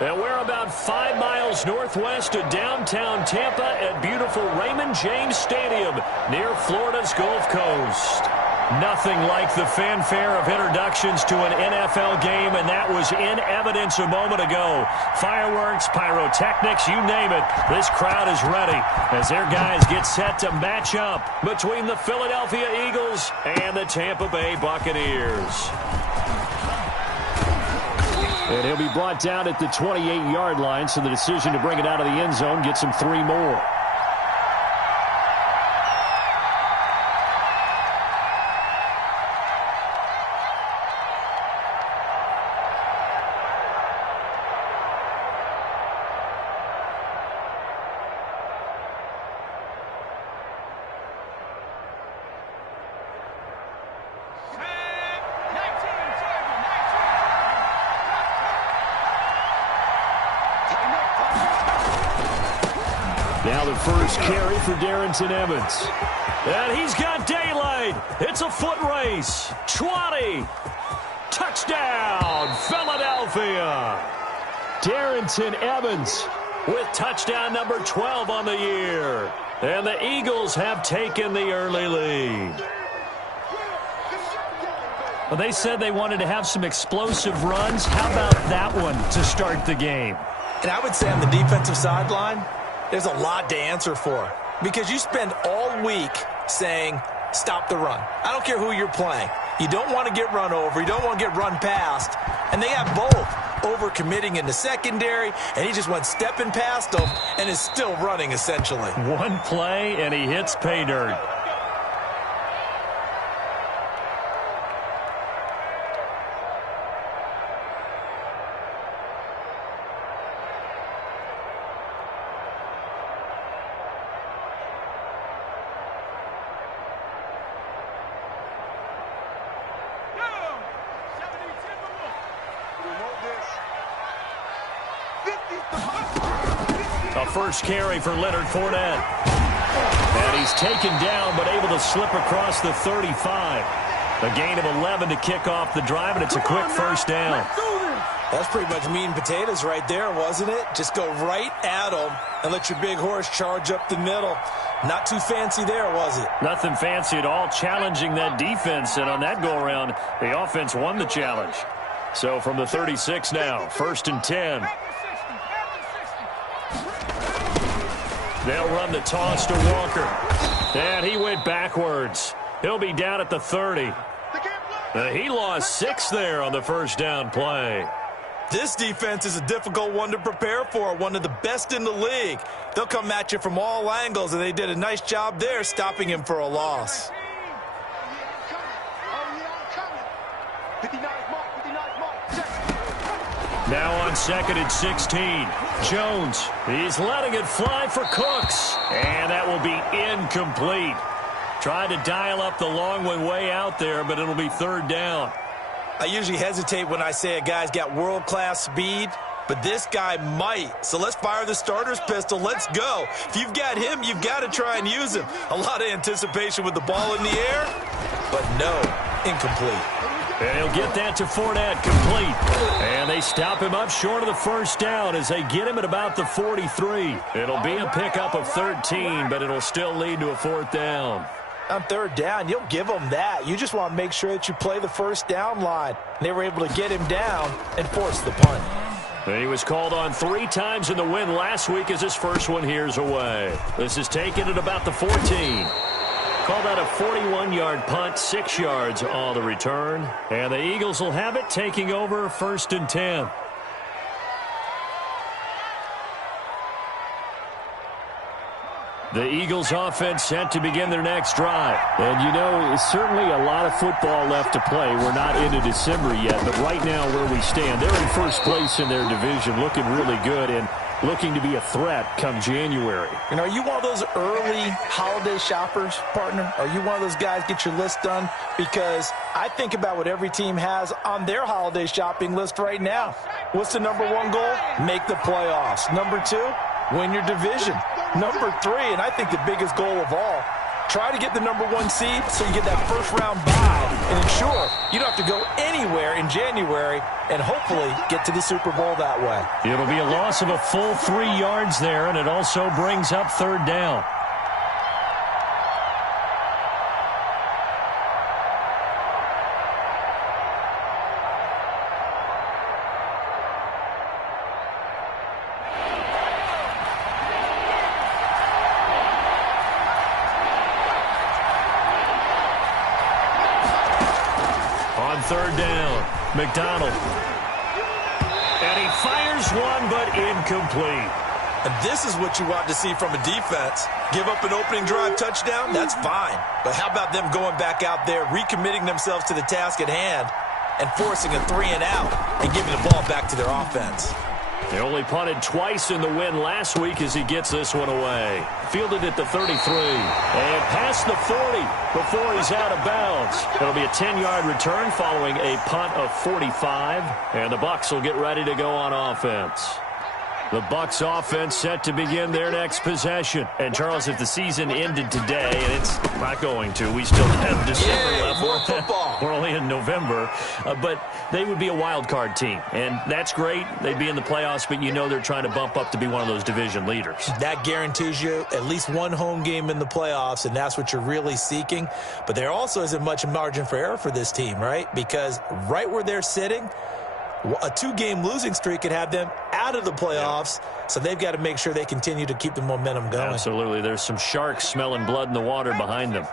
And we're about 5 miles northwest of downtown Tampa at beautiful Raymond James Stadium near Florida's Gulf Coast. Nothing like the fanfare of introductions to an NFL game, and that was in evidence a moment ago. Fireworks, pyrotechnics, you name it. This crowd is ready as their guys get set to match up between the Philadelphia Eagles and the Tampa Bay Buccaneers. And he'll be brought down at the 28-yard line, so the decision to bring it out of the end zone gets him 3 more. Now the first carry for Darrington Evans. And he's got daylight. It's a foot race. 20. Touchdown, Philadelphia. Darrington Evans with touchdown number 12 on the year. And the Eagles have taken the early lead. Well, they said they wanted to have some explosive runs. How about that one to start the game? And I would say on the defensive sideline, there's a lot to answer for, because you spend all week saying, stop the run. I don't care who you're playing. You don't want to get run over. You don't want to get run past. And they have both, over-committing in the secondary, and he just went stepping past them and is still running, essentially. One play, and he hits pay dirt. A first carry for Leonard Fournette. And he's taken down, but able to slip across the 35. A gain of 11 to kick off the drive, and it's a quick first down. That's pretty much meat and potatoes right there, wasn't it? Just go right at them and let your big horse charge up the middle. Not too fancy there, was it? Nothing fancy at all, challenging that defense. And on that go-around, the offense won the challenge. So from the 36 now, 1st and 10. They'll run the toss to Walker. And he went backwards. He'll be down at the 30. He lost 6 there on the first down play. This defense is a difficult one to prepare for, one of the best in the league. They'll come at you from all angles, and they did a nice job there stopping him for a loss. Now on 2nd and 16. Jones, he's letting it fly for Cooks. And that will be incomplete. Tried to dial up the long one way out there, but it'll be 3rd down. I usually hesitate when I say a guy's got world-class speed, but this guy might. So let's fire the starter's pistol. Let's go. If you've got him, you've got to try and use him. A lot of anticipation with the ball in the air, but no, incomplete. And he'll get that to Fournette, complete. And they stop him up short of the first down as they get him at about the 43. It'll be a pickup of 13, but it'll still lead to a 4th down. On 3rd down, you'll give them that. You just want to make sure that you play the first down line. They were able to get him down and force the punt. He was called on 3 times in the win last week as his first one here's away. This is taken at about the 14. Called out a 41-yard punt, 6 yards on the return. And the Eagles will have it, taking over 1st and 10. The Eagles offense set to begin their next drive. And, you know, certainly a lot of football left to play. We're not into December yet, but right now where we stand, they're in first place in their division, looking really good and looking to be a threat come January. And are you one of those early holiday shoppers, partner? Are you one of those guys get your list done? Because I think about what every team has on their holiday shopping list right now. What's the number 1 goal? Make the playoffs. Number 2, win your division. Number 3, and I think the biggest goal of all, Try to get the #1 seed so you get that first-round bye and ensure you don't have to go anywhere in January and hopefully get to the Super Bowl that way. It'll be a loss of a full 3 yards there, and it also brings up third down. Third down, McDonald. And he fires one, but incomplete. And this is what you want to see from a defense. Give up an opening drive touchdown, that's fine. But how about them going back out there, recommitting themselves to the task at hand, and forcing a 3-and-out and giving the ball back to their offense? They only punted twice in the win last week as he gets this one away. Fielded at the 33. And past the 40 before he's out of bounds. It'll be a 10-yard return following a punt of 45. And the Bucs will get ready to go on offense. The Bucs offense set to begin their next possession. And, Charles, if the season ended today, and it's not going to, we still have December left. More football. We're only in November. But they would be a wild card team. And that's great. They'd be in the playoffs, but you know they're trying to bump up to be one of those division leaders. That guarantees you at least one home game in the playoffs, and that's what you're really seeking. But there also isn't much margin for error for this team, right? Because right where they're sitting, a 2-game losing streak could have them out of the playoffs, so they've got to make sure they continue to keep the momentum going. Absolutely. There's some sharks smelling blood in the water behind them.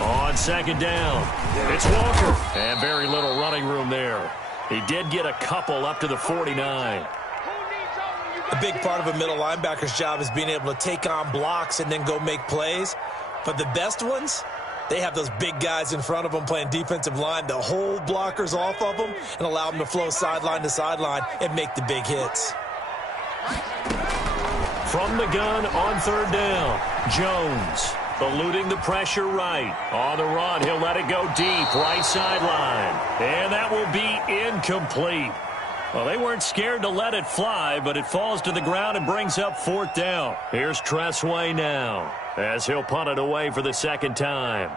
On second down, it's Walker. And very little running room there. He did get a couple up to the 49. A big part of a middle linebacker's job is being able to take on blocks and then go make plays. But the best ones, they have those big guys in front of them playing defensive line that hold blockers off of them and allow them to flow sideline to sideline and make the big hits. From the gun on third down, Jones eluding the pressure right. On the run, he'll let it go deep, right sideline. And that will be incomplete. Well, they weren't scared to let it fly, but it falls to the ground and brings up fourth down. Here's Tressway now, as he'll punt it away for the second time.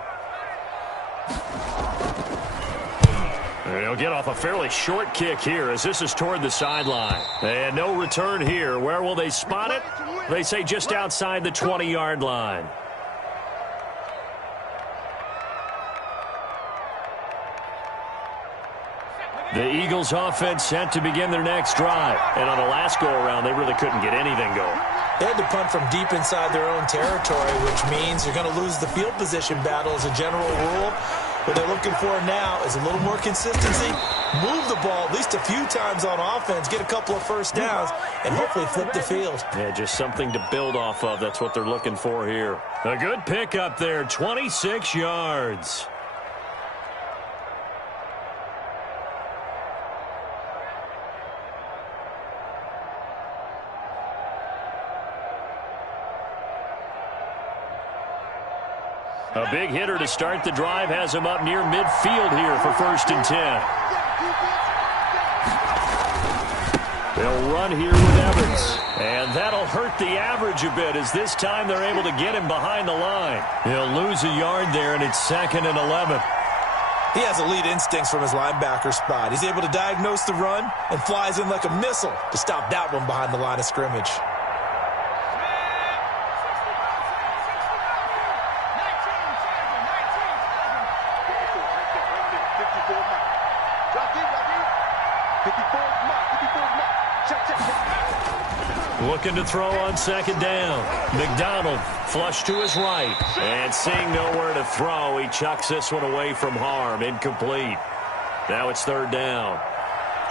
He'll get off a fairly short kick here as this is toward the sideline. And no return here. Where will they spot it? They say just outside the 20-yard line. The Eagles offense set to begin their next drive. And on the last go-around, they really couldn't get anything going. They had to punt from deep inside their own territory, which means you're going to lose the field position battle as a general rule. What they're looking for now is a little more consistency, move the ball at least a few times on offense, get a couple of first downs, and hopefully flip the field. Yeah, just something to build off of. That's what they're looking for here. A good pick up there, 26 yards. A big hitter to start the drive has him up near midfield here for 1st and 10. They'll run here with Evans. And that'll hurt the average a bit as this time they're able to get him behind the line. He'll lose a yard there, and it's 2nd and 11. He has elite instincts from his linebacker spot. He's able to diagnose the run and flies in like a missile to stop that one behind the line of scrimmage. Looking to throw on second down. McDonald flush to his right. And seeing nowhere to throw, he chucks this one away from harm. Incomplete. Now it's 3rd down.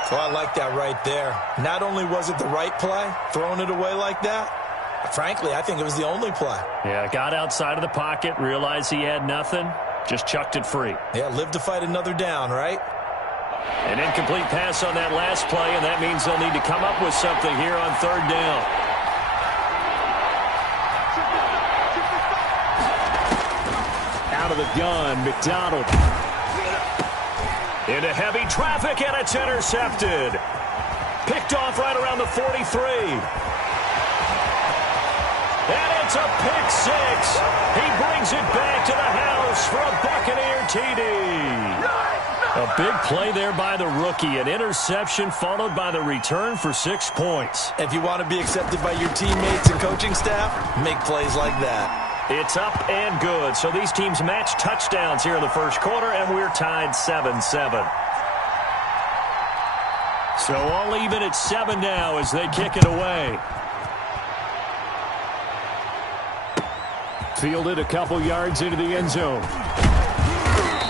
So I like that right there. Not only was it the right play, throwing it away like that, frankly, I think it was the only play. Yeah, got outside of the pocket, realized he had nothing, just chucked it free. Yeah, live to fight another down, right? An incomplete pass on that last play, and that means they'll need to come up with something here on 3rd down. Out of the gun, McDonald. Into heavy traffic, and it's intercepted. Picked off right around the 43. And it's a pick six. He brings it back to the house for a Buccaneer TD. A big play there by the rookie. An interception followed by the return for 6 points. If you want to be accepted by your teammates and coaching staff, make plays like that. It's up and good. So these teams match touchdowns here in the first quarter, and we're tied 7-7. So all even at 7 now as they kick it away. Fielded a couple yards into the end zone.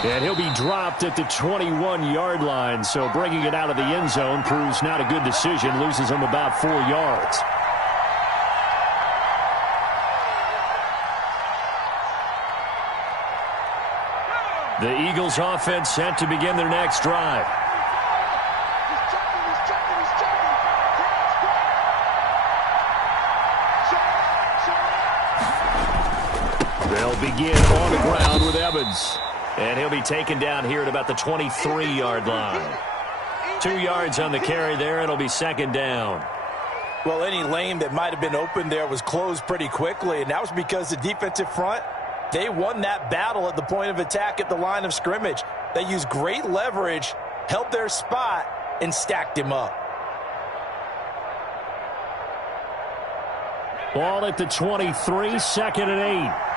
And he'll be dropped at the 21-yard line. So bringing it out of the end zone proves not a good decision. Loses him about 4 yards. The Eagles offense set to begin their next drive. They'll begin on the ground with Evans. And he'll be taken down here at about the 23-yard line. 2 yards on the carry there. It'll be second down. Well, any lane that might have been open there was closed pretty quickly, and that was because the defensive front, they won that battle at the point of attack at the line of scrimmage. They used great leverage, held their spot, and stacked him up. Ball at the 23, second and 8.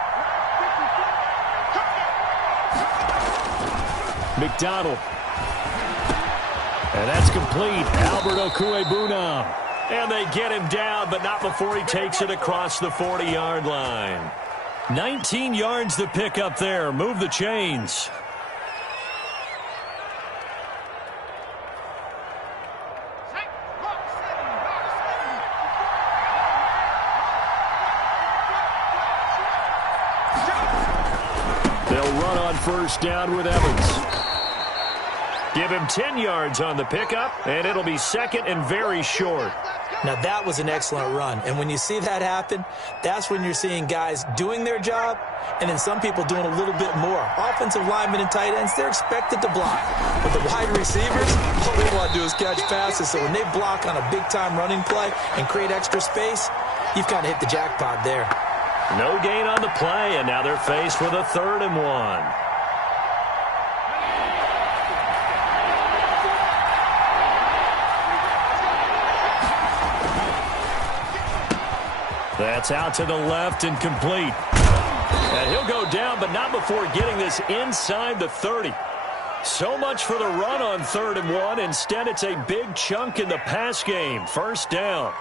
McDonald. And that's complete. Albert Okwuegbunam. And they get him down, but not before he takes it across the 40-yard line. 19 yards to pick up there. Move the chains. They'll run on first down with Evans. Give him 10 yards on the pickup, and it'll be second and very short. Now, that was an excellent run. And when you see that happen, that's when you're seeing guys doing their job and then some people doing a little bit more. Offensive linemen and tight ends, they're expected to block. But the wide receivers, all they want to do is catch passes. So when they block on a big-time running play and create extra space, you've kind of hit the jackpot there. No gain on the play, and now they're faced with a 3rd and 1. That's out to the left and complete. And he'll go down, but not before getting this inside the 30. So much for the run on 3rd and 1. Instead, it's a big chunk in the pass game. First down.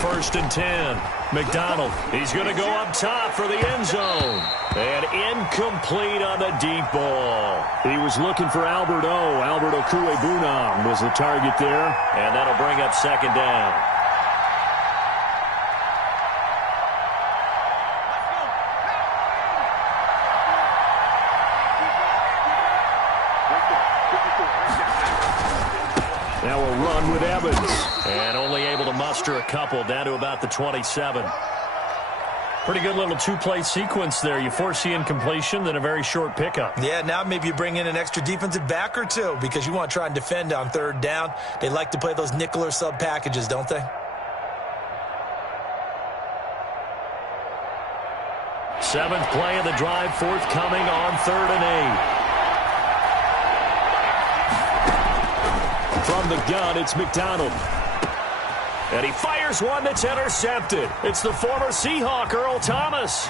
First and 10. McDonald. He's going to go up top for the end zone. And incomplete on the deep ball. He was looking for Albert Okwuegbunam was the target there. And that'll bring up second down. Now we'll run with Evans. And only able to muster a couple down to about the 27. Pretty good little two-play sequence there. You force the incompletion, then a very short pickup. Yeah, now maybe you bring in an extra defensive back or two because you want to try and defend on 3rd down. They like to play those nickel or sub packages, don't they? Seventh play of the drive forthcoming on 3rd and 8. From the gun, it's McDonald. And he fires one that's intercepted. It's the former Seahawk, Earl Thomas.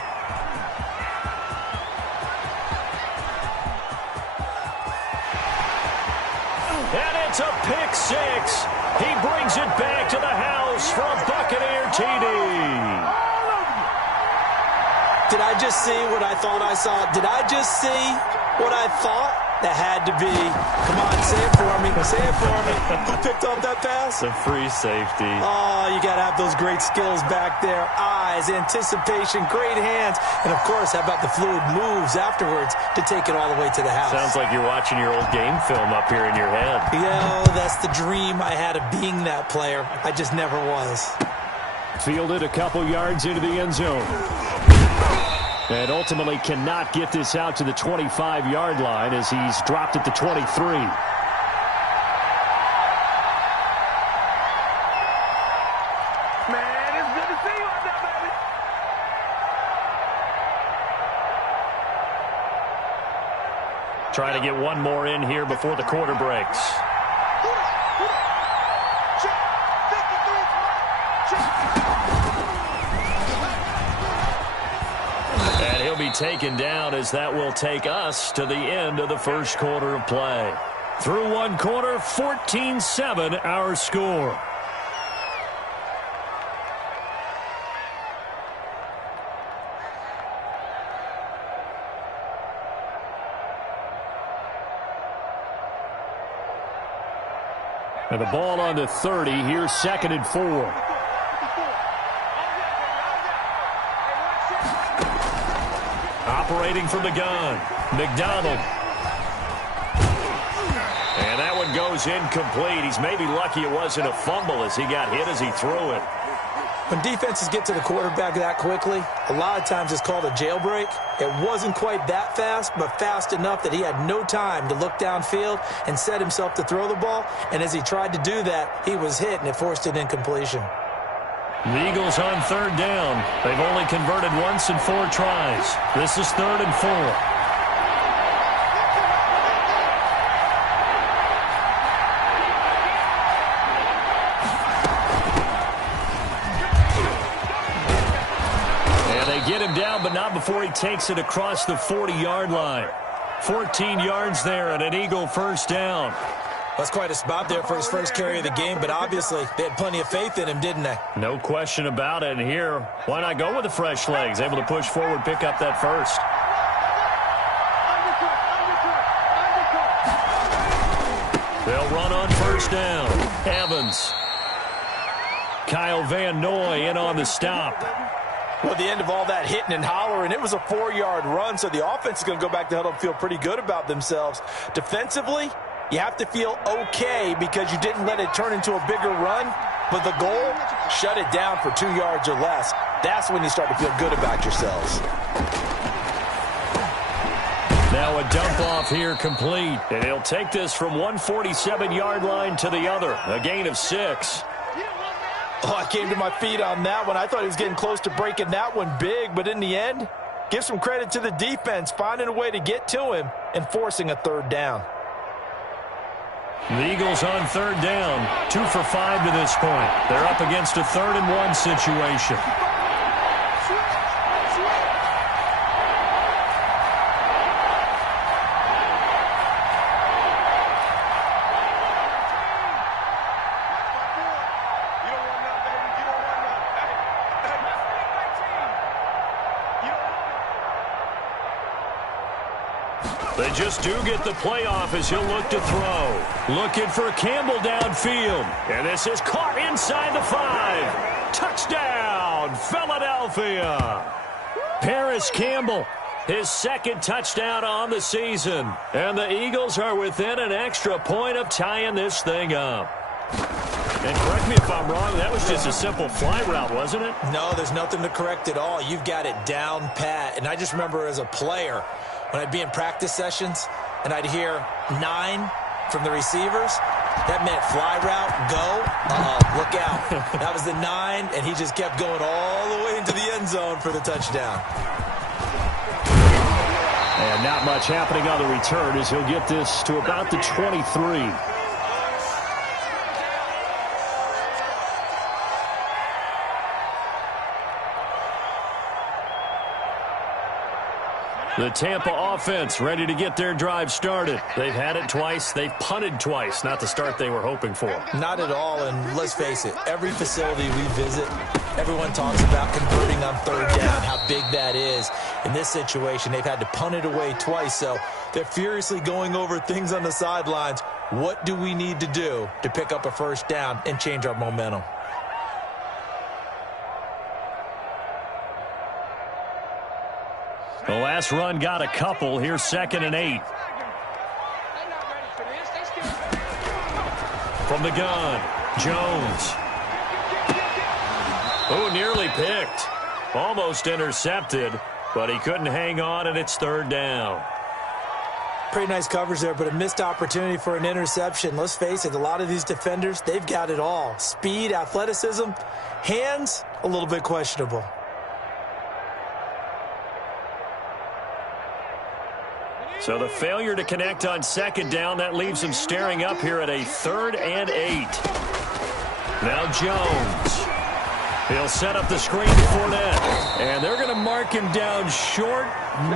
And it's a pick six. He brings it back to the house for a Buccaneer TD. Did I just see what I thought I saw? Did I just see what I thought That had to be. Come on, say it for me. Say it for me. Who picked up that pass? The free safety. Oh, you got to have those great skills back there. Eyes, anticipation, great hands. And, of course, how about the fluid moves afterwards to take it all the way to the house? Sounds like you're watching your old game film up here in your head. Yeah, that's the dream I had of being that player. I just never was. Fielded a couple yards into the end zone. And ultimately cannot get this out to the 25-yard line as he's dropped at the 23. Man, it's good to see you out there, baby. Trying to get one more in here before the quarter breaks. And he'll be taken down as that will take us to the end of the first quarter of play. Through one quarter, 14-7 our score. And the ball on the 30. Here's 2nd and 4. Operating from the gun, McDonald. And that one goes incomplete. He's maybe lucky it wasn't a fumble as he got hit as he threw it. When defenses get to the quarterback that quickly, a lot of times it's called a jailbreak. It wasn't quite that fast, but fast enough that he had no time to look downfield and set himself to throw the ball. And as he tried to do that, he was hit, and it forced an incompletion. The Eagles on 3rd down. They've only converted once in 4 tries. This is 3rd and 4. And they get him down, but not before he takes it across the 40-yard line. 14 yards there and an Eagle first down. That's quite a spot there for his first carry of the game, but obviously they had plenty of faith in him, didn't they? No question about it. And here, why not go with the fresh legs? Able to push forward, pick up that first. They'll run on first down. Evans. Kyle Van Noy in on the stop. Well, the end of all that hitting and hollering, it was a 4-yard run, so the offense is going to go back to huddle and feel pretty good about themselves. Defensively, you have to feel okay because you didn't let it turn into a bigger run, but the goal, shut it down for 2 yards or less. That's when you start to feel good about yourselves. Now a dump off here complete, and he'll take this from 147-yard line to the other, a gain of 6. Oh, I came to my feet on that one. I thought he was getting close to breaking that one big, but in the end, give some credit to the defense, finding a way to get to him and forcing a 3rd down. The Eagles on 3rd down, 2 for 5 to this point. They're up against a 3rd and 1 situation. They just do get the playoff as he'll look to throw. Looking for Campbell downfield. And this is caught inside the 5. Touchdown, Philadelphia. Paris Campbell, his 2nd touchdown on the season. And the Eagles are within an extra point of tying this thing up. And correct me if I'm wrong, that was just a simple fly route, wasn't it? No, there's nothing to correct at all. You've got it down pat. And I just remember as a player, when I'd be in practice sessions and I'd hear 9 from the receivers, that meant fly route, go, look out. That was the 9, and he just kept going all the way into the end zone for the touchdown. And not much happening on the return as he'll get this to about the 23. The Tampa offense ready to get their drive started. They've had it twice. They've punted twice. Not the start they were hoping for. Not at all, and let's face it, every facility we visit, Everyone talks about converting on third down, how big that is. In this situation, they've had to punt it away twice, so they're furiously going over things on the sidelines. What do we need to do to pick up a first down and change our momentum? The last run got a couple. Here's 2nd and 8. From the gun, Jones. Oh, nearly picked. Almost intercepted, but he couldn't hang on, and it's 3rd down. Pretty nice coverage there, but a missed opportunity for an interception. Let's face it, a lot of these defenders, they've got it all. Speed, athleticism, hands, a little bit questionable. So the failure to connect on 2nd down, that leaves him staring up here at a 3rd and 8. Now Jones. He'll set up the screen to Fournette. And they're going to mark him down short,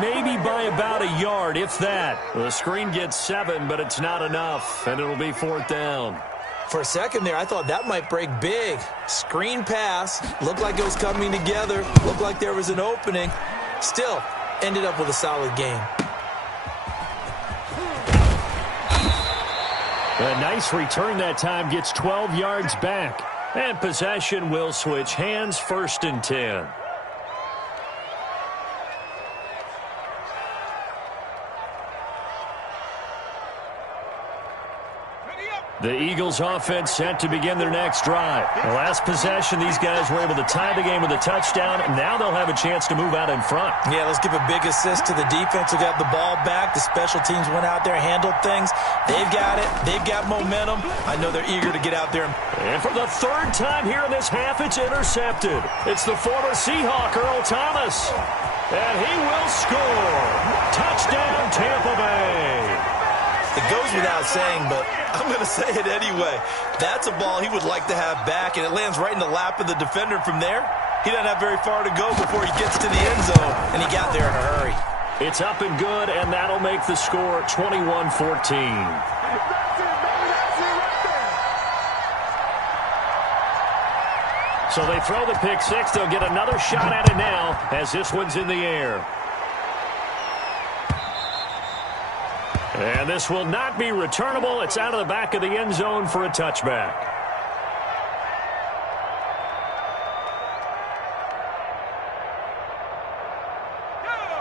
maybe by about a yard, if that. The screen gets 7, but it's not enough, and it'll be 4th down. For a second there, I thought that might break big. Screen pass, looked like it was coming together, looked like there was an opening. Still, ended up with a solid game. A nice return that time, gets 12 yards back. And possession will switch hands, 1st and 10. The Eagles offense set to begin their next drive. The last possession, these guys were able to tie the game with a touchdown. Now they'll have a chance to move out in front. Yeah, let's give a big assist to the defense who got the ball back. The special teams went out there, handled things. They've got it. They've got momentum. I know they're eager to get out there. And for the 3rd time here in this half, it's intercepted. It's the former Seahawk, Earl Thomas. And he will score. Touchdown, Tampa Bay. It goes without saying, but I'm going to say it anyway. That's a ball he would like to have back, and it lands right in the lap of the defender from there. He doesn't have very far to go before he gets to the end zone, and he got there in a hurry. It's up and good, and that'll make the score 21-14. So they throw the pick six. They'll get another shot at it now as this one's in the air. And this will not be returnable. It's out of the back of the end zone for a touchback.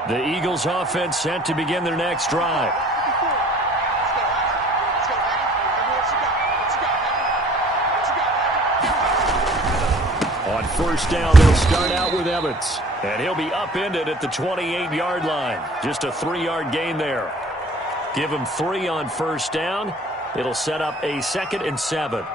The Eagles offense set to begin their next drive. On 1st down, they'll start out with Evans. And he'll be upended at the 28-yard line. Just a 3-yard gain there. Give him 3 on 1st down. It'll set up a 2nd and 7.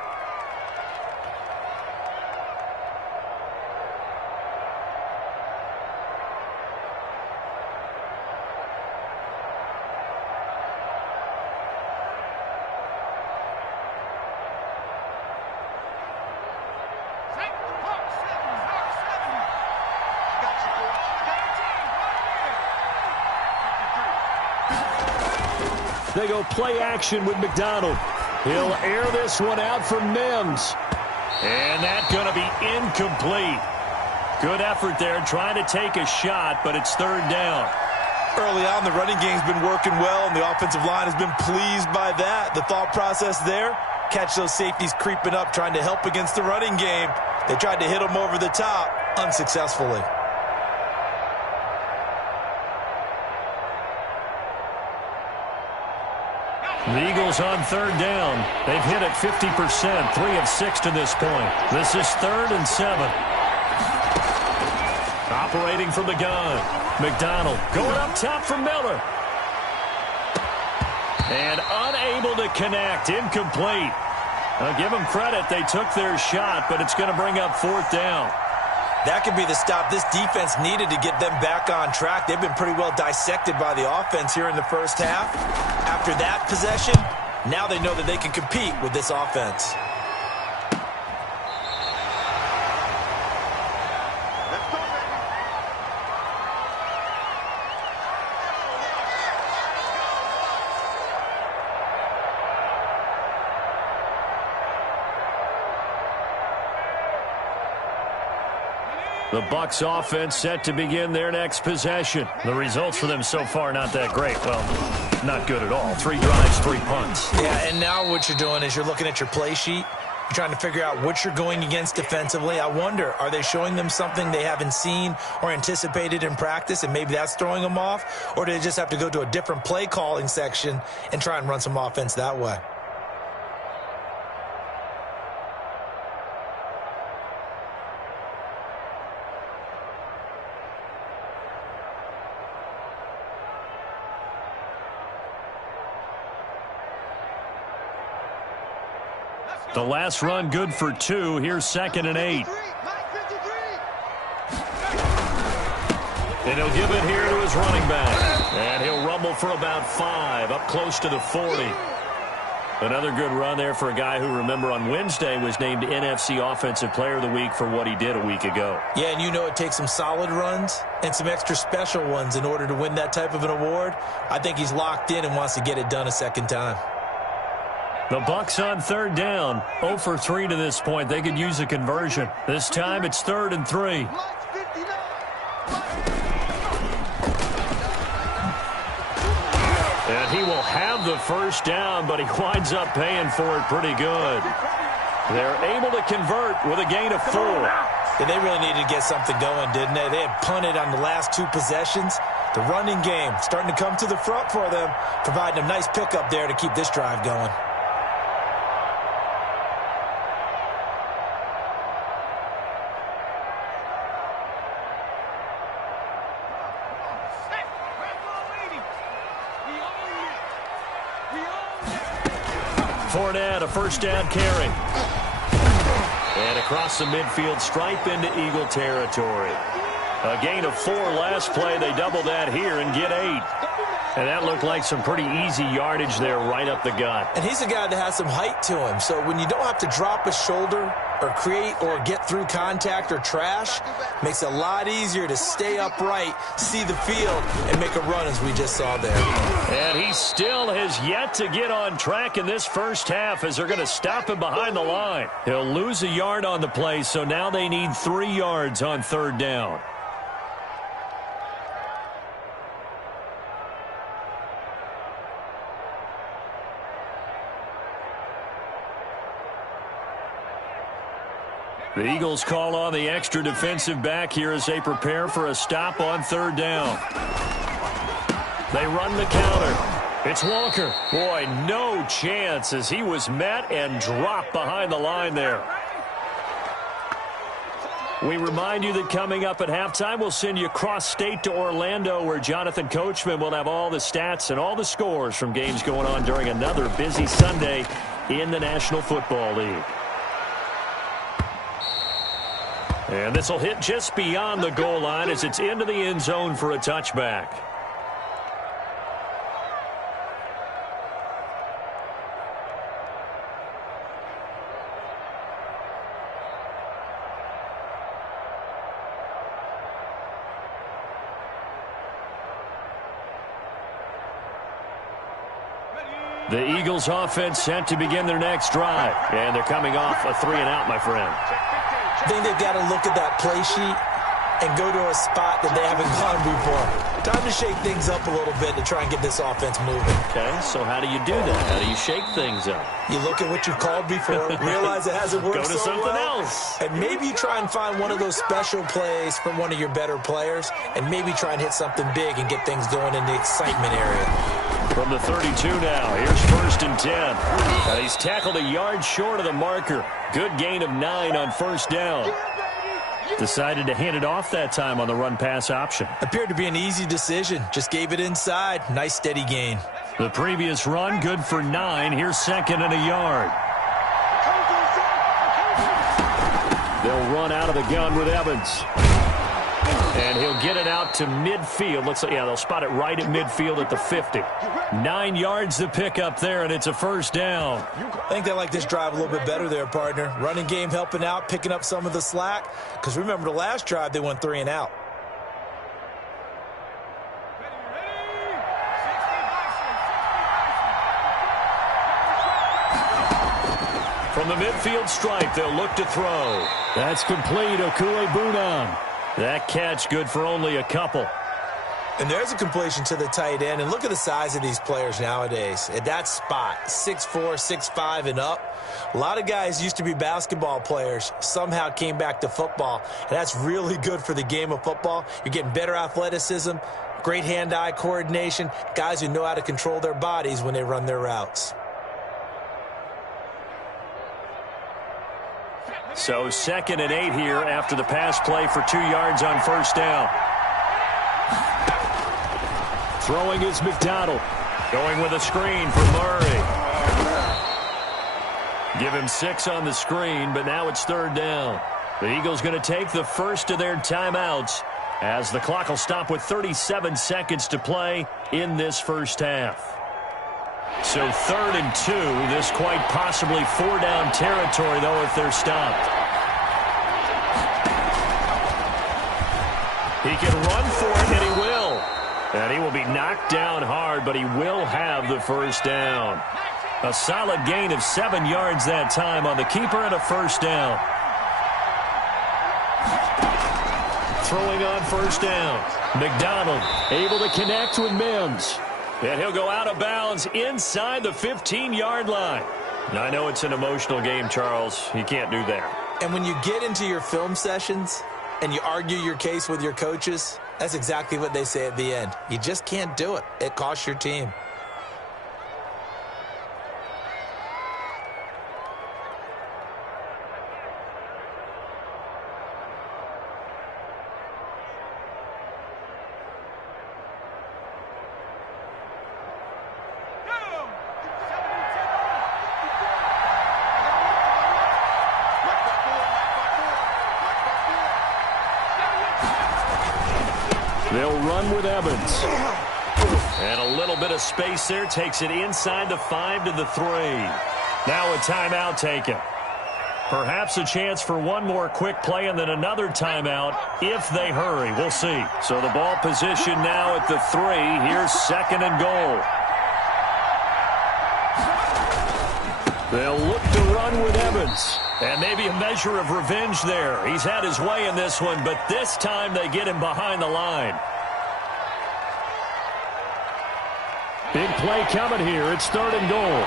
They go play action with McDonald. He'll air this one out for Mims. And that's going to be incomplete. Good effort there trying to take a shot, but it's 3rd down. Early on, the running game's been working well, and the offensive line has been pleased by that. The thought process there, catch those safeties creeping up, trying to help against the running game. They tried to hit them over the top, unsuccessfully. The Eagles on 3rd down. They've hit it 50%, 3 of 6 to this point. This is 3rd and 7. Operating from the gun. McDonald going up top for Miller. And unable to connect. Incomplete. I'll give them credit. They took their shot, but it's going to bring up 4th down. That could be the stop this defense needed to get them back on track. They've been pretty well dissected by the offense here in the first half. After that possession, now they know that they can compete with this offense. The Bucs offense set to begin their next possession. The results for them so far not that great. Well, not good at all. 3 drives, 3 punts. Yeah, and now what you're doing is you're looking at your play sheet. You're trying to figure out what you're going against defensively. I wonder, are they showing them something they haven't seen or anticipated in practice, and maybe that's throwing them off? Or do they just have to go to a different play calling section and try and run some offense that way? The last run good for 2. Here's 2nd and 8. And he'll give it here to his running back. And he'll rumble for about 5, up close to the 40. Another good run there for a guy who, remember, on Wednesday was named NFC Offensive Player of the Week for what he did a week ago. Yeah, and you know it takes some solid runs and some extra special ones in order to win that type of an award. I think he's locked in and wants to get it done a second time. The Bucs on 3rd down. 0 for 3 to this point. They could use a conversion. This time it's 3rd and 3. And he will have the first down, but he winds up paying for it pretty good. They're able to convert with a gain of 4. Yeah, they really needed to get something going, didn't they? They had punted on the last 2 possessions. The running game starting to come to the front for them, providing a nice pickup there to keep this drive going. Fournette, a first down carry. And across the midfield stripe into Eagle territory. A gain of 4 last play. They double that here and get 8. And that looked like some pretty easy yardage there right up the gut. And he's a guy that has some height to him. So when you don't have to drop a shoulder or create or get through contact or trash, makes it a lot easier to stay upright, see the field, and make a run as we just saw there. And he still has yet to get on track in this first half as they're going to stop him behind the line. He'll lose a yard on the play, so now they need 3 yards on 3rd down. The Eagles call on the extra defensive back here as they prepare for a stop on 3rd down. They run the counter. It's Walker. Boy, no chance as he was met and dropped behind the line there. We remind you that coming up at halftime, we'll send you cross-state to Orlando, where Jonathan Coachman will have all the stats and all the scores from games going on during another busy Sunday in the National Football League. And this will hit just beyond the goal line as it's into the end zone for a touchback. The Eagles offense set to begin their next drive. And they're coming off a 3-and-out, my friend. I think they've got to look at that play sheet and go to a spot that they haven't gone before. Time to shake things up a little bit to try and get this offense moving. Okay, so how do you do that? How do you shake things up? You look at what you've called before, realize it hasn't worked so well. Go to something else. And maybe you try and find one of those special plays from one of your better players, and maybe try and hit something big and get things going in the excitement area. From the 32 now, here's 1st and 10. He's tackled a yard short of the marker. Good gain of 9 on 1st down. Decided to hand it off that time on the run-pass option. Appeared to be an easy decision. Just gave it inside. Nice steady gain. The previous run, good for 9. Here's 2nd and a yard. They'll run out of the gun with Evans. And he'll get it out to midfield. Looks like, yeah, they'll spot it right at midfield at the 50. 9 yards to pick up there, and it's a 1st down. I think they like this drive a little bit better there, partner. Running game helping out, picking up some of the slack. Because remember, the last drive, they went 3-and-out. From the midfield stripe, they'll look to throw. That's complete. Okue Bunam. That catch good for only a couple. And there's a completion to the tight end. And look at the size of these players nowadays. At that spot, 6'4", 6'5", and up. A lot of guys used to be basketball players, somehow came back to football. And that's really good for the game of football. You're getting better athleticism, great hand-eye coordination, guys who know how to control their bodies when they run their routes. So 2nd and 8 here after the pass play for 2 yards on first down. Throwing is McDonald. Going with a screen for Murray. Give him 6 on the screen, but now it's 3rd down. The Eagles going to take the first of their timeouts as the clock will stop with 37 seconds to play in this first half. So 3rd and 2, this quite possibly 4-down territory, though, if they're stopped. He can run for it, and he will. And he will be knocked down hard, but he will have the first down. A solid gain of 7 yards that time on the keeper and a first down. Throwing on first down. McDonald able to connect with Mims. And he'll go out of bounds inside the 15-yard line. Now, I know it's an emotional game, Charles. You can't do that. And when you get into your film sessions and you argue your case with your coaches, that's exactly what they say at the end. You just can't do it. It costs your team. They'll run with Evans. And a little bit of space there takes it inside the 5 to the 3. Now a timeout taken. Perhaps a chance for one more quick play and then another timeout if they hurry. We'll see. So the ball position now at the 3. Here's 2nd and goal. They'll look to run with Evans. And maybe a measure of revenge there. He's had his way in this one, but this time they get him behind the line. Big play coming here. It's 3rd and goal.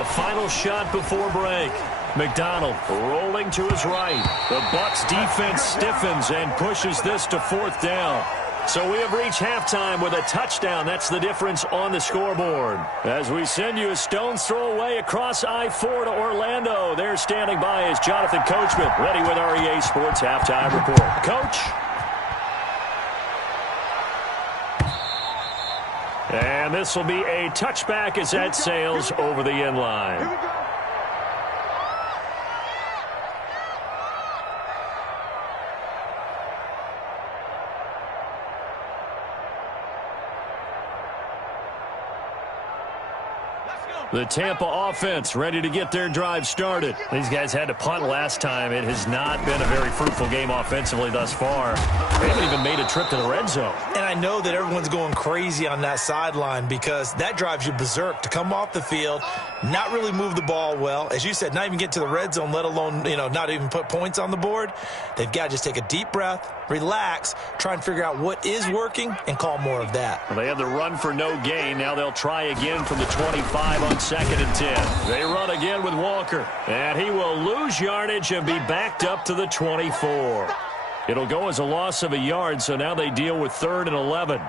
A final shot before break. McDonald rolling to his right. The Bucs defense stiffens and pushes this to 4th down. So we have reached halftime with a touchdown. That's the difference on the scoreboard. As we send you a stone's throw away across I-4 to Orlando. There standing by is Jonathan Coachman, ready with REA Sports Halftime Report. Coach? And this will be a touchback as that sails over the end line. The Tampa offense ready to get their drive started. These guys had to punt last time. It has not been a very fruitful game offensively thus far. They haven't even made a trip to the red zone. And I know that everyone's going crazy on that sideline because that drives you berserk to come off the field, not really move the ball well. As you said, not even get to the red zone, let alone, not even put points on the board. They've got to just take a deep breath, relax, try and figure out what is working, and call more of that. Well, they had the run for no gain. Now they'll try again from the 25 on 2nd and 10. They run again with Walker. And he will lose yardage and be backed up to the 24. It'll go as a loss of a yard, so now they deal with 3rd and 11.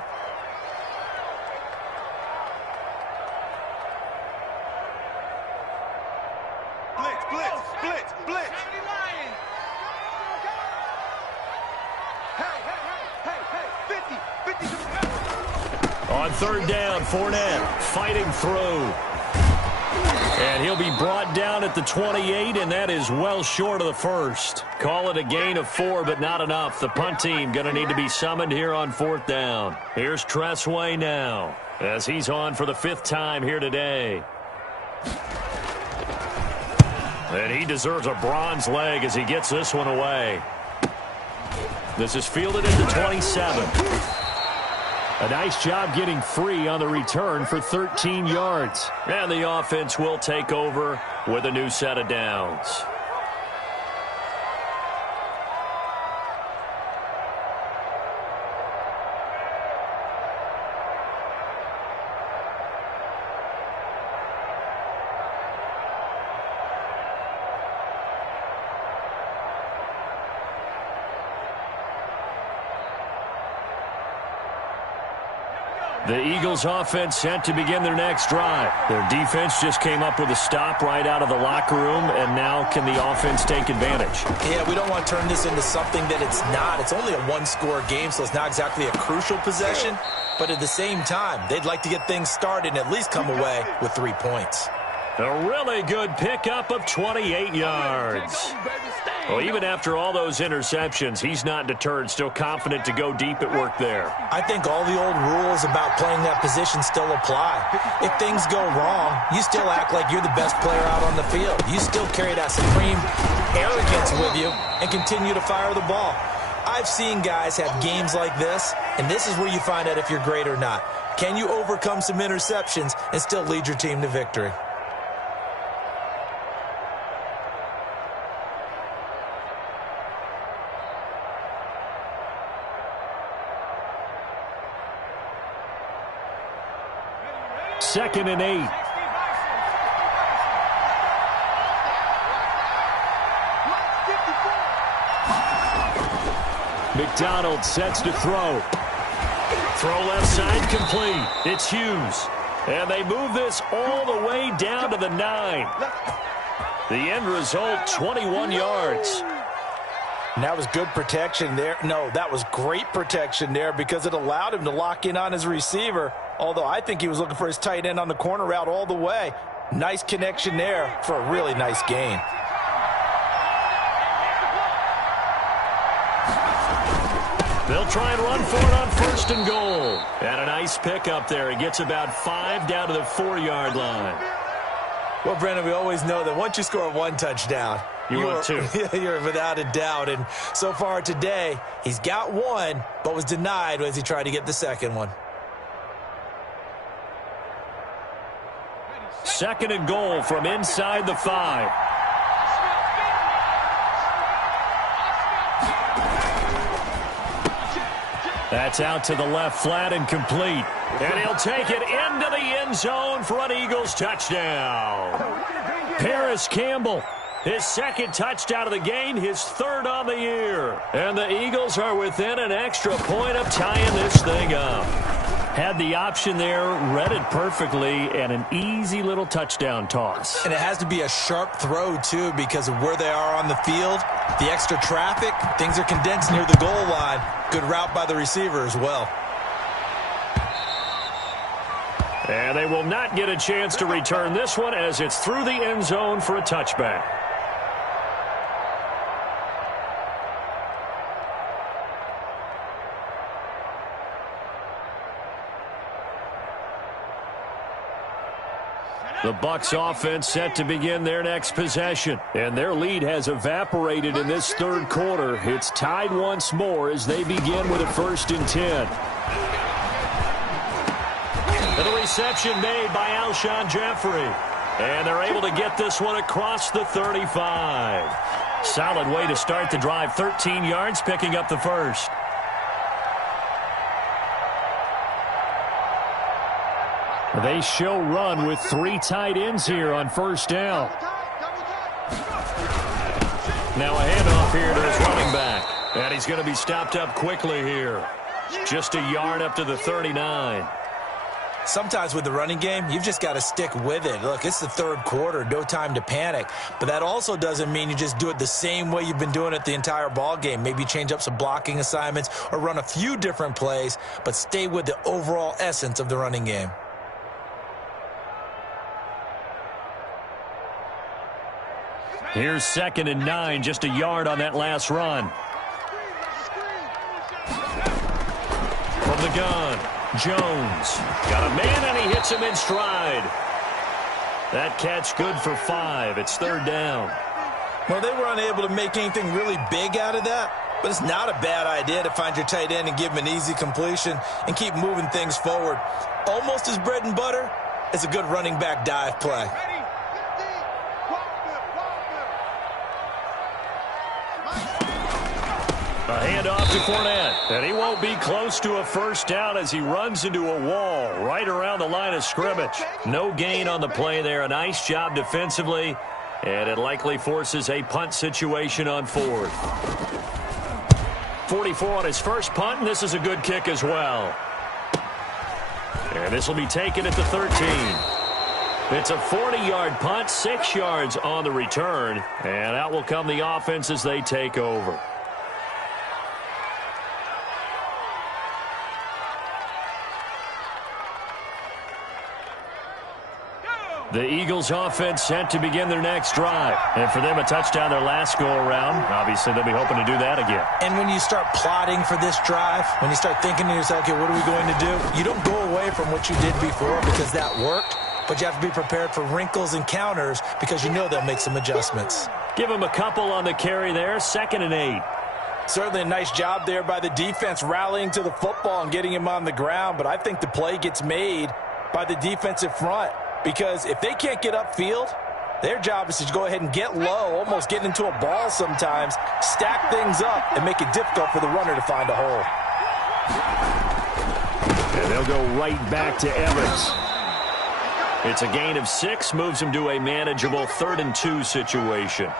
On 3rd down, Fournette fighting through. And he'll be brought down at the 28, and that is well short of the first. Call it a gain of 4, but not enough. The punt team going to need to be summoned here on 4th down. Here's Tressway now as he's on for the 5th time here today. And he deserves a bronze leg as he gets this one away. This is fielded at the 27. A nice job getting free on the return for 13 yards. And the offense will take over with a new set of downs. The Eagles offense set to begin their next drive. Their defense just came up with a stop right out of the locker room, and now can the offense take advantage? Yeah, we don't want to turn this into something that it's not. It's only a one-score game, so it's not exactly a crucial possession. But at the same time, they'd like to get things started and at least come away with 3 points. A really good pickup of 28 yards. Well, even after all those interceptions, he's not deterred, still confident to go deep at work there. I think all the old rules about playing that position still apply. If things go wrong, you still act like you're the best player out on the field. You still carry that supreme arrogance with you and continue to fire the ball. I've seen guys have games like this, and this is where you find out if you're great or not. Can you overcome some interceptions and still lead your team to victory? Second and 8. McDonald sets to throw. Throw left side complete. It's Hughes. And they move this all the way down to the 9. The end result, 21 yards. And that was good protection there. No, that was great protection there because it allowed him to lock in on his receiver. Although I think he was looking for his tight end on the corner route all the way. Nice connection there for a really nice gain. They'll try and run for it on first and goal. And a nice pickup there. He gets about 5 down to the 4-yard line. Well, Brendan, we always know that once you score one touchdown, you're without a doubt. And so far today, he's got one, but was denied as he tried to get the second one. Second and goal from inside the 5. That's out to the left flat and complete. And he'll take it into the end zone for an Eagles touchdown. Paris Campbell, his second touchdown of the game, his third on the year. And the Eagles are within an extra point of tying this thing up. Had the option there, read it perfectly, and an easy little touchdown toss. And it has to be a sharp throw, too, because of where they are on the field. The extra traffic, things are condensed near the goal line. Good route by the receiver as well. And they will not get a chance to return this one as it's through the end zone for a touchback. The Bucs offense set to begin their next possession. And their lead has evaporated in this third quarter. It's tied once more as they begin with a 1st and 10. And the reception made by Alshon Jeffrey. And they're able to get this one across the 35. Solid way to start the drive. 13 yards, picking up the first. They show run with 3 tight ends here on first down. Now a handoff here to his running back. And he's going to be stopped up quickly here. Just a yard up to the 39. Sometimes with the running game, you've just got to stick with it. Look, it's the third quarter, no time to panic. But that also doesn't mean you just do it the same way you've been doing it the entire ball game. Maybe change up some blocking assignments or run a few different plays, but stay with the overall essence of the running game. Here's 2nd and 9, just a yard on that last run. From the gun, Jones. Got a man, and he hits him in stride. That catch good for 5. It's 3rd down. Well, they were unable to make anything really big out of that, but it's not a bad idea to find your tight end and give him an easy completion and keep moving things forward. Almost as bread and butter as a good running back dive play. A handoff to Fournette, and he won't be close to a first down as he runs into a wall right around the line of scrimmage. No gain on the play there. A nice job defensively, and it likely forces a punt situation on fourth. 44 on his first punt, and this is a good kick as well. And this will be taken at the 13. It's a 40-yard punt, 6 yards on the return, and out will come the offense as they take over. The Eagles offense set to begin their next drive. And for them, a touchdown their last go-around. Obviously, they'll be hoping to do that again. And when you start plotting for this drive, when you start thinking to yourself, okay, what are we going to do? You don't go away from what you did before because that worked, but you have to be prepared for wrinkles and counters because you know they'll make some adjustments. Give them a couple on the carry there, 2nd and 8. Certainly a nice job there by the defense rallying to the football and getting him on the ground, but I think the play gets made by the defensive front. Because if they can't get upfield, their job is to go ahead and get low, almost get into a ball sometimes, stack things up, and make it difficult for the runner to find a hole. And they'll go right back to Evans. It's a gain of 6, moves him to a manageable 3rd and 2 situation.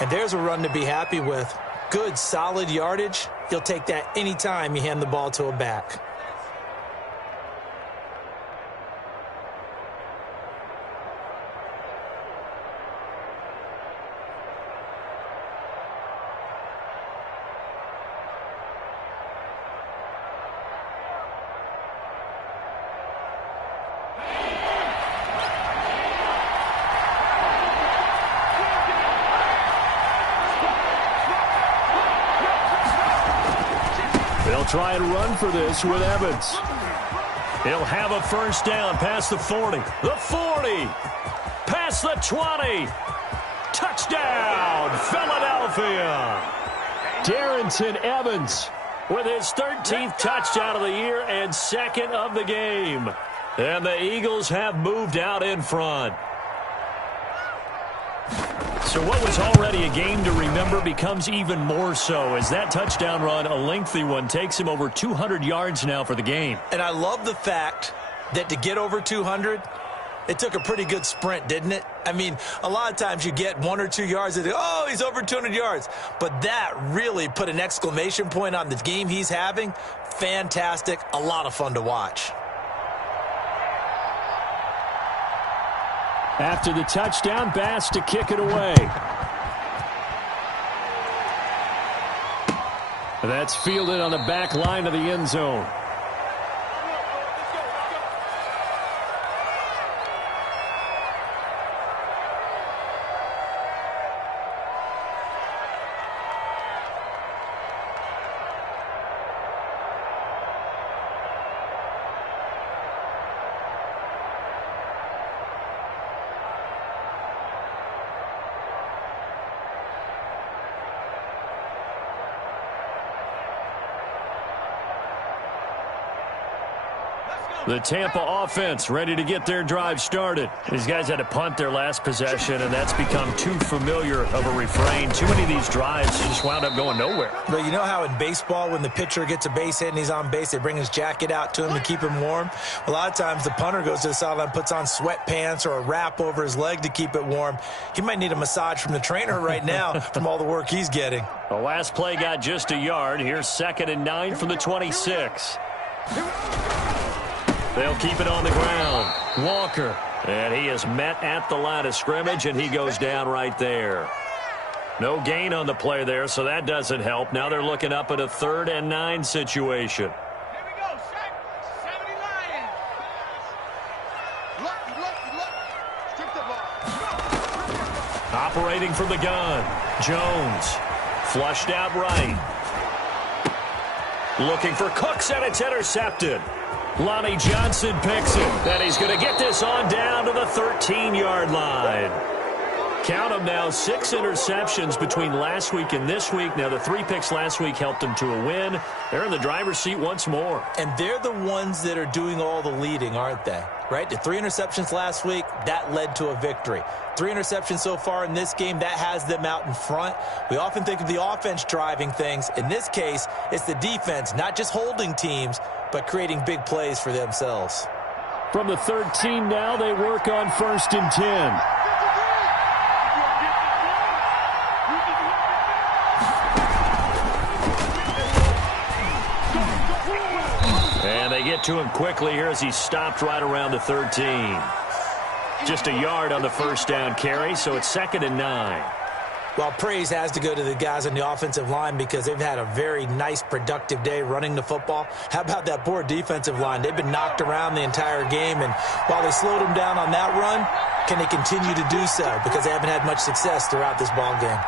And there's a run to be happy with. Good, solid yardage. You'll take that anytime you hand the ball to a back. Try and run for this with Evans. He'll have a first down past the 40. The 40. Past the 20. Touchdown, Philadelphia. Darrington Evans with his 13th touchdown of the year and 2nd of the game. And the Eagles have moved out in front. So what was already a game to remember becomes even more so as that touchdown run, a lengthy one, takes him over 200 yards now for the game. And I love the fact that to get over 200, it took a pretty good sprint, didn't it? I mean, a lot of times you get 1 or 2 yards and oh, he's over 200 yards. But that really put an exclamation point on the game he's having. Fantastic. A lot of fun to watch. After the touchdown, Bass to kick it away. That's fielded on the back line of the end zone. The Tampa offense ready to get their drive started. These guys had to punt their last possession, and that's become too familiar of a refrain. Too many of these drives just wound up going nowhere. But you know how in baseball, when the pitcher gets a base hit and he's on base, they bring his jacket out to him to keep him warm? A lot of times the punter goes to the sideline, puts on sweatpants or a wrap over his leg to keep it warm. He might need a massage from the trainer right now from all the work he's getting. The last play got just a yard. Here's 2nd and 9 from the 26. They'll keep it on the ground. Walker. And he is met at the line of scrimmage, and he goes down right there. No gain on the play there, so that doesn't help. Now they're looking up at a 3rd and 9 situation. Here we go. 70 Lions. Look. Strip the ball. Operating from the gun. Jones. Flushed out right. Looking for Cooks, and it's intercepted. Lonnie Johnson picks it. And he's going to get this on down to the 13-yard line. Count them now, 6 interceptions between last week and this week. Now, the 3 picks last week helped them to a win. They're in the driver's seat once more. And they're the ones that are doing all the leading, aren't they? Right? The 3 interceptions last week, that led to a victory. 3 interceptions so far in this game, that has them out in front. We often think of the offense driving things. In this case, it's the defense, not just holding teams, but creating big plays for themselves. From the 13 now, they work on 1st and 10. And they get to him quickly here as he stopped right around the 13. Just a yard on the first down carry, so it's 2nd and 9. Well, praise has to go to the guys on the offensive line because they've had a very nice, productive day running the football. How about that poor defensive line? They've been knocked around the entire game, and while they slowed them down on that run, can they continue to do so? Because they haven't had much success throughout this ball game.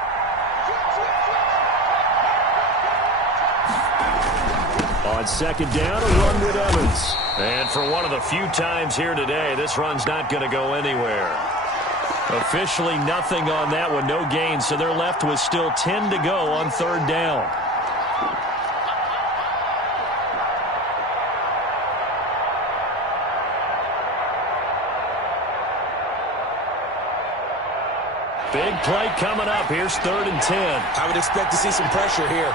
On 2nd down, a run with Evans. And for one of the few times here today, this run's not going to go anywhere. Officially nothing on that one, no gain, so they're left with still 10 to go on 3rd down. Big play coming up. Here's 3rd and 10. I would expect to see some pressure here.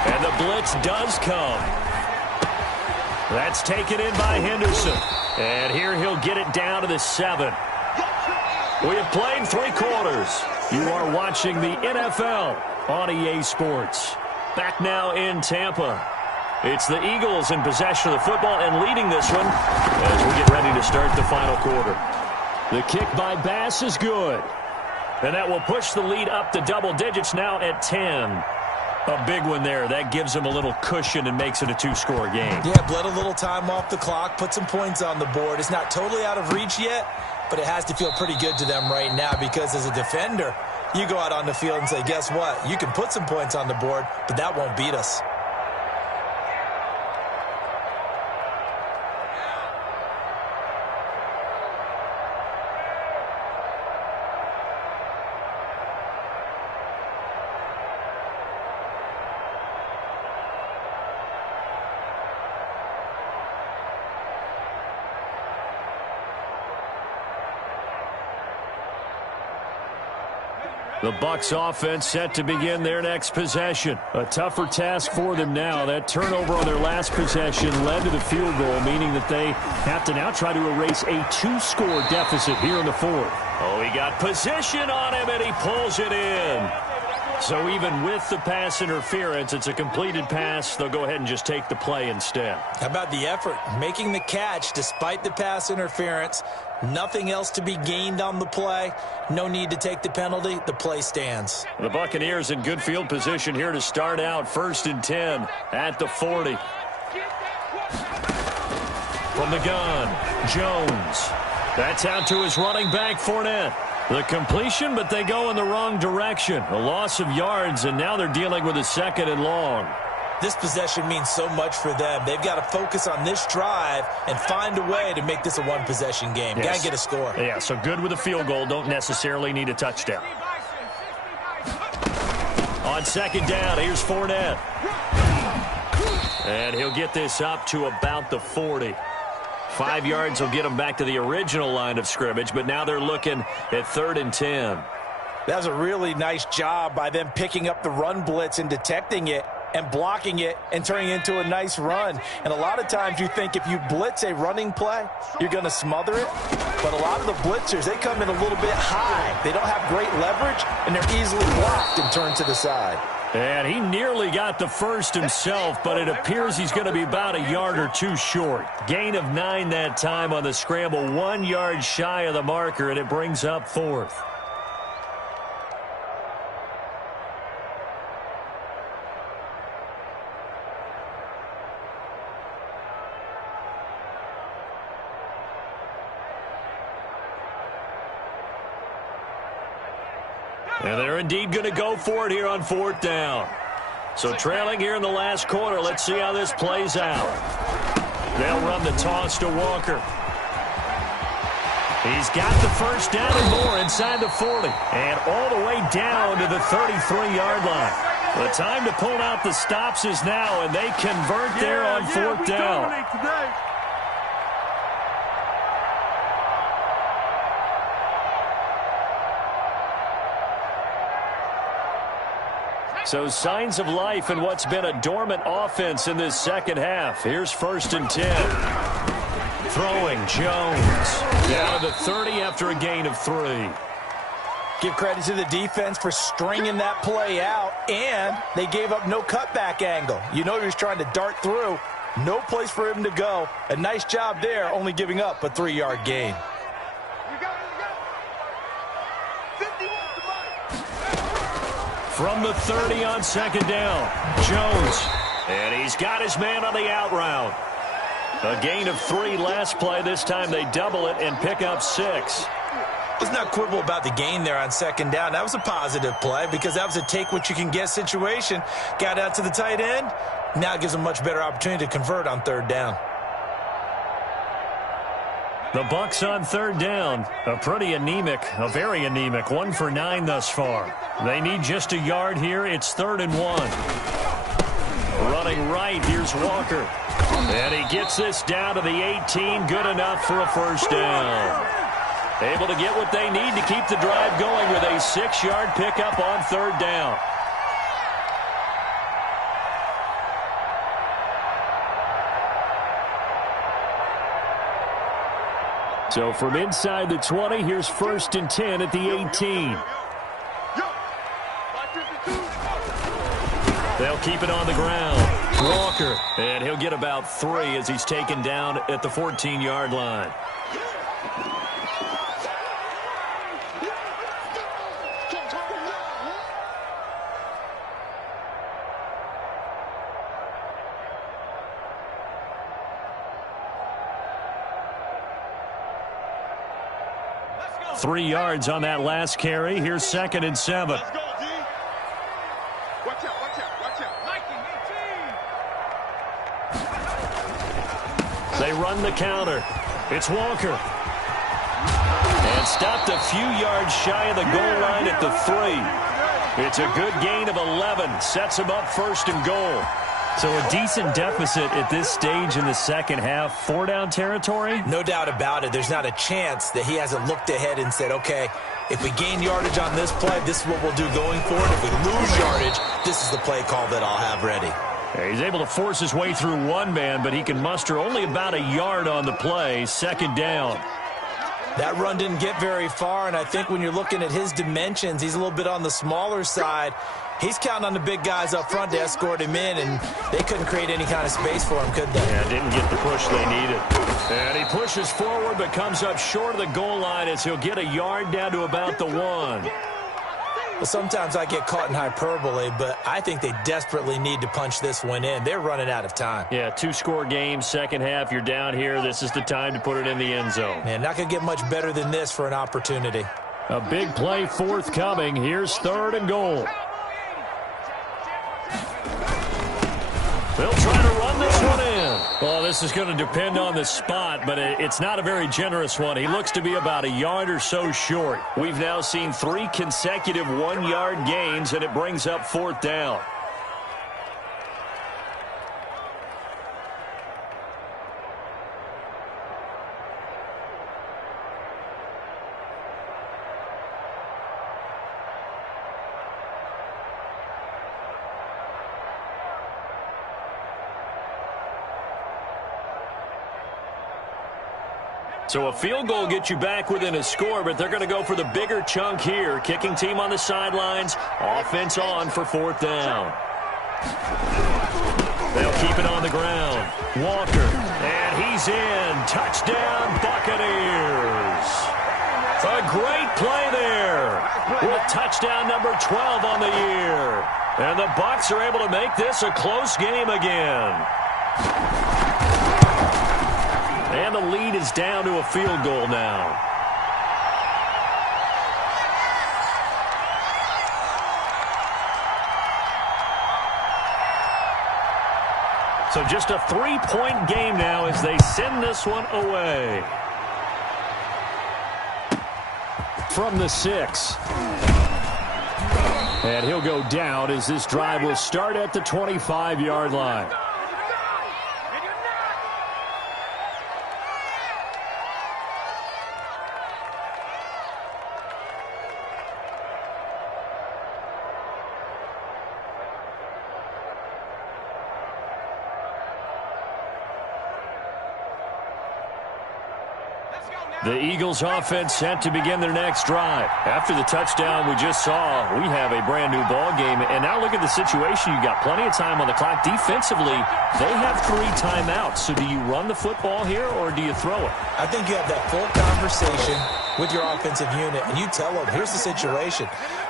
And the blitz does come. That's taken in by Henderson. And here he'll get it down to the 7. We have played 3 quarters. You are watching the NFL on EA Sports. Back now in Tampa. It's the Eagles in possession of the football and leading this one as we get ready to start the final quarter. The kick by Bass is good. And that will push the lead up to double digits now at 10. A big one there. That gives them a little cushion and makes it a 2-score game. Yeah, bled a little time off the clock, put some points on the board. It's not totally out of reach yet, but it has to feel pretty good to them right now because as a defender, you go out on the field and say, guess what? You can put some points on the board, but that won't beat us. The Bucs offense set to begin their next possession. A tougher task for them now. That turnover on their last possession led to the field goal, meaning that they have to now try to erase a 2-score deficit here in the 4th. Oh, he got position on him, and he pulls it in. So even with the pass interference, it's a completed pass. They'll go ahead and just take the play instead. How about the effort? Making the catch despite the pass interference. Nothing else to be gained on the play. No need to take the penalty. The play stands. The Buccaneers in good field position here to start out. 1st and 10 at the 40. From the gun, Jones. That's out to his running back, Fournette. The completion, but they go in the wrong direction. A loss of yards, and now they're dealing with a 2nd and long. This possession means so much for them. They've got to focus on this drive and find a way to make this a 1-possession game. Yes. Got to get a score. Yeah, so good with a field goal. Don't necessarily need a touchdown. On 2nd down, here's Fournette. And he'll get this up to about the 40. 5 yards will get them back to the original line of scrimmage, but now they're looking at 3rd and 10. That was a really nice job by them picking up the run blitz and detecting it and blocking it and turning it into a nice run. And a lot of times you think if you blitz a running play, you're going to smother it. But a lot of the blitzers, they come in a little bit high. They don't have great leverage, and they're easily blocked and turned to the side. And he nearly got the first himself, but it appears he's going to be about a yard or 2 short. Gain of 9 that time on the scramble, 1 yard shy of the marker, and it brings up 4th. And they're indeed going to go for it here on 4th down. So trailing here in the last quarter, let's see how this plays out. They'll run the toss to Walker. He's got the first down and more inside the 40. And all the way down to the 33-yard line. The time to pull out the stops is now, and they convert there on fourth down. So signs of life in what's been a dormant offense in this second half. Here's 1st and 10. Throwing, Jones. Down to the 30 after a gain of 3. Give credit to the defense for stringing that play out, and they gave up no cutback angle. You know he was trying to dart through. No place for him to go. A nice job there, only giving up a 3-yard gain. From the 30 on 2nd down, Jones. And he's got his man on the out route. A gain of 3 last play. This time they double it and pick up 6. Let's not quibble about the gain there on 2nd down. That was a positive play because that was a take-what-you-can-get situation. Got out to the tight end. Now it gives them a much better opportunity to convert on 3rd down. The Bucs on 3rd down. A very anemic 1 for 9 thus far. They need just a yard here. It's 3rd and 1. Running right, here's Walker. And he gets this down to the 18. Good enough for a first down. Able to get what they need to keep the drive going with a 6-yard pickup on 3rd down. So from inside the 20, here's 1st and 10 at the 18. They'll keep it on the ground. Walker, and he'll get about 3 as he's taken down at the 14-yard line. Let's go. 3 yards on that last carry. Here's 2nd and 7. Let's go, D. Watch out, watch out, watch out. Mikey, 18. They run the counter. It's Walker. And stopped a few yards shy of the goal line at the 3. It's a good gain of 11. Sets him up 1st and goal. So a decent deficit at this stage in the second half. 4-down territory? No doubt about it. There's not a chance that he hasn't looked ahead and said, okay, if we gain yardage on this play, this is what we'll do going forward. If we lose yardage, this is the play call that I'll have ready. He's able to force his way through one man, but he can muster only about a yard on the play. 2nd down. That run didn't get very far, and I think when you're looking at his dimensions, he's a little bit on the smaller side. He's counting on the big guys up front to escort him in, and they couldn't create any kind of space for him, could they? Yeah, didn't get the push they needed. And he pushes forward but comes up short of the goal line as he'll get a yard down to about the 1. Well, sometimes I get caught in hyperbole, but I think they desperately need to punch this one in. They're running out of time. Yeah, 2-score game, second half. You're down here. This is the time to put it in the end zone. Man, not going to get much better than this for an opportunity. A big play forthcoming. Here's 3rd and goal. They'll try to run this one in. Well, this is going to depend on the spot, but it's not a very generous one. He looks to be about a yard or so short. We've now seen 3 consecutive 1-yard gains, and it brings up 4th down. So a field goal gets you back within a score, but they're going to go for the bigger chunk here. Kicking team on the sidelines. Offense on for 4th down. They'll keep it on the ground. Walker. And he's in. Touchdown, Buccaneers. A great play there. With touchdown number 12 on the year. And the Bucs are able to make this a close game again. And the lead is down to a field goal now. So just a 3-point game now as they send this one away. from the 6. And he'll go down as this drive will start at the 25-yard line. The Eagles offense set to begin their next drive. After the touchdown we just saw, we have a brand new ball game. And now look at the situation. You've got plenty of time on the clock. Defensively, they have 3 timeouts. So do you run the football here or do you throw it? I think you have that full conversation with your offensive unit, and you tell them, here's the situation.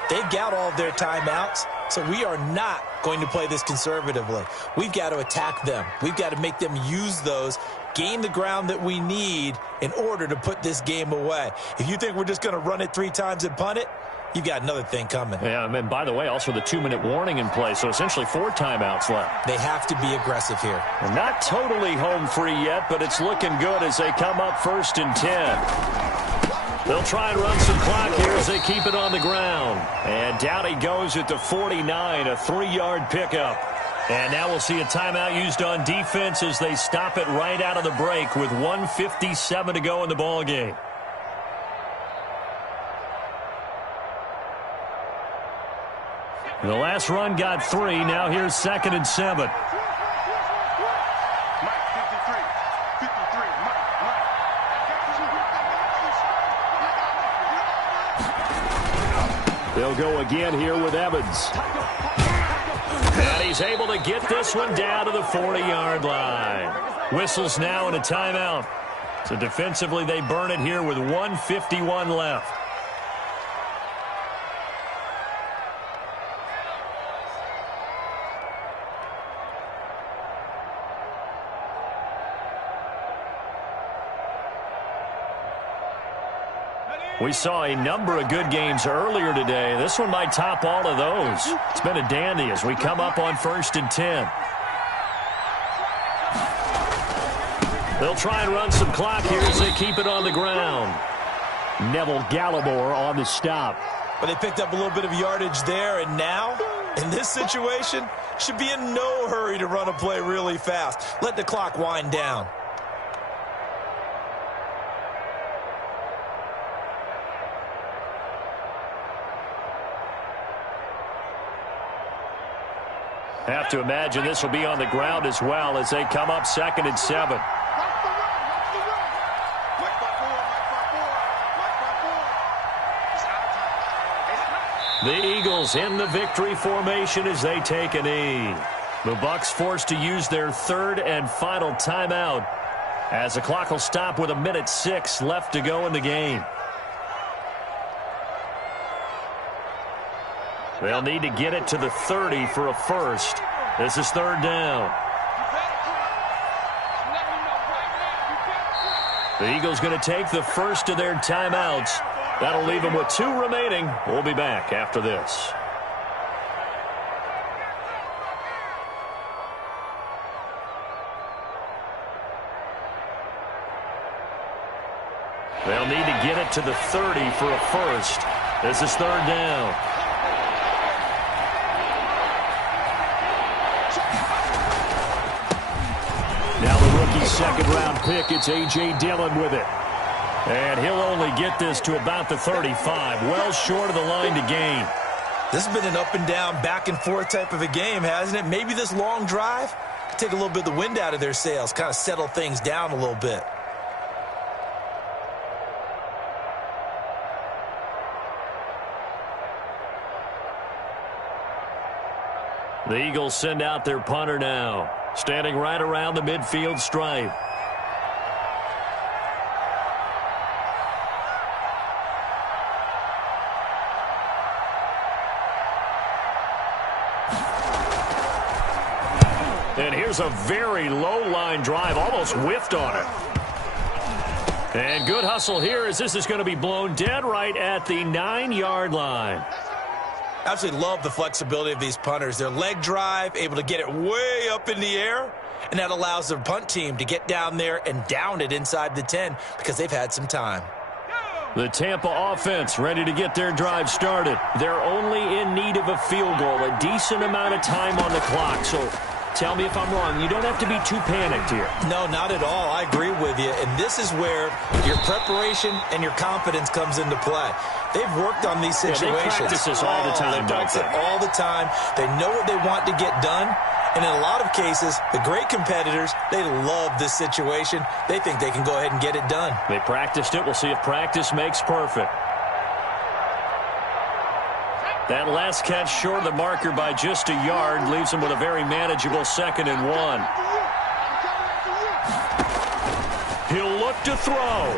They've got all of their timeouts, so we are not going to play this conservatively. We've got to attack them. We've got to make them use those, gain the ground that we need in order to put this game away. If you think we're just going to run it 3 times and punt it, you've got another thing coming. Yeah, and by the way, also the 2-minute warning in play, so essentially 4 timeouts left. They have to be aggressive here. Well, not totally home free yet, but it's looking good as they come up 1st and 10. They'll try and run some clock here as they keep it on the ground. And down he goes at the 49, a 3-yard pickup. And now we'll see a timeout used on defense as they stop it right out of the break with 1:57 to go in the ball game. The last run got 3. Now here's 2nd and 7. They'll go again here with Evans. And he's able to get this one down to the 40-yard line. Whistles now and a timeout. So defensively they burn it here with 1:51 left. We saw a number of good games earlier today. This one might top all of those. It's been a dandy as we come up on 1st and 10. They'll try and run some clock here as they keep it on the ground. Neville Gallimore on the stop. But they picked up a little bit of yardage there, and now, in this situation, should be in no hurry to run a play really fast. Let the clock wind down. Have to imagine this will be on the ground as well as they come up 2nd and 7. The Eagles in the victory formation as they take a knee. The Bucs forced to use their 3rd and final timeout as the clock will stop with 1:06 left to go in the game. They'll need to get it to the 30 for a first. This is 3rd down. The Eagles going to take the first of their timeouts. That'll leave them with 2 remaining. We'll be back after this. They'll need to get it to the 30 for a first. This is 3rd down. Now the rookie 2nd-round pick, it's A.J. Dillon with it. And he'll only get this to about the 35, well short of the line to gain. This has been an up-and-down, back-and-forth type of a game, hasn't it? Maybe this long drive take a little bit of the wind out of their sails, kind of settle things down a little bit. The Eagles send out their punter now, standing right around the midfield stripe. And here's a very low line drive, almost whiffed on it. And good hustle here as this is going to be blown dead right at the 9-yard line. Absolutely love the flexibility of these punters. Their leg drive, able to get it way up in the air, and that allows their punt team to get down there and down it inside the 10 because they've had some time. The Tampa offense ready to get their drive started. They're only in need of a field goal, a decent amount of time on the clock. So tell me if I'm wrong. You don't have to be too panicked here. No, not at all. I agree with you. And this is where your preparation and your confidence comes into play. They've worked on these situations. Yeah, they practice this all the time. They practice it all the time. They know what they want to get done. And in a lot of cases, the great competitors, they love this situation. They think they can go ahead and get it done. They practiced it. We'll see if practice makes perfect. That last catch short of the marker by just a yard leaves them with a very manageable 2nd and 1. He'll look to throw.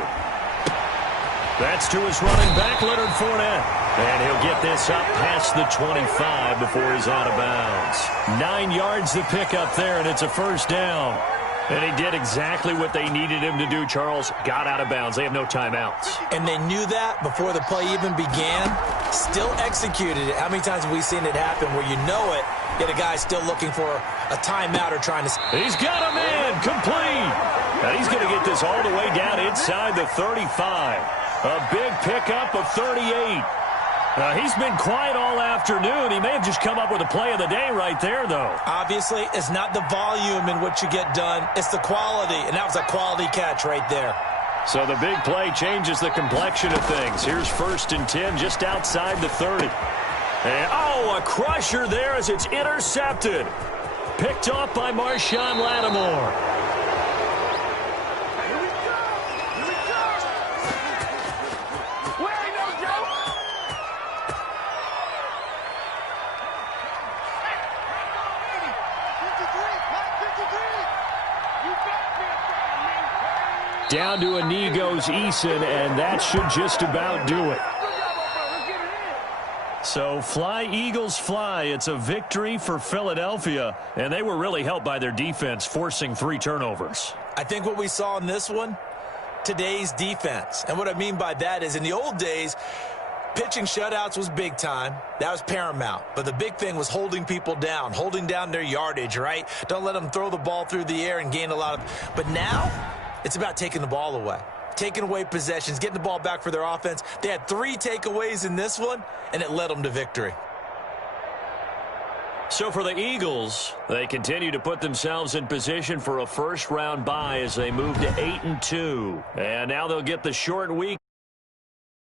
That's to his running back, Leonard Fournette. And he'll get this up past the 25 before he's out of bounds. 9 yards to pick up there, and it's a first down. And he did exactly what they needed him to do, Charles. Got out of bounds. They have no timeouts. And they knew that before the play even began. Still executed it. How many times have we seen it happen where you know it, yet a guy's still looking for a timeout or trying to... He's got a man complete. Now he's going to get this all the way down inside the 35. A big pickup of 38. He's been quiet all afternoon. He may have just come up with a play of the day right there, though. Obviously, it's not the volume in what you get done. It's the quality, and that was a quality catch right there. So the big play changes the complexion of things. Here's 1st and 10 just outside the 30. And, oh, a crusher there as it's intercepted. Picked off by Marshawn Lattimore. Down to a knee goes Eason, and that should just about do it. So fly, Eagles, fly. It's a victory for Philadelphia, and they were really helped by their defense, forcing 3 turnovers. I think what we saw in this one, today's defense. And what I mean by that is in the old days, pitching shutouts was big time. That was paramount. But the big thing was holding people down, holding down their yardage, right? Don't let them throw the ball through the air and gain a lot of... But now, it's about taking the ball away. Taking away possessions, getting the ball back for their offense. They had 3 takeaways in this one, and it led them to victory. So for the Eagles, they continue to put themselves in position for a first-round bye as they move to 8-2. And now they'll get the short week.